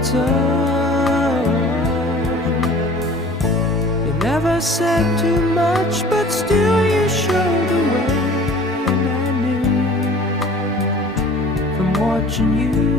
return. You never said too much, but still you showed the way. And I knew from watching you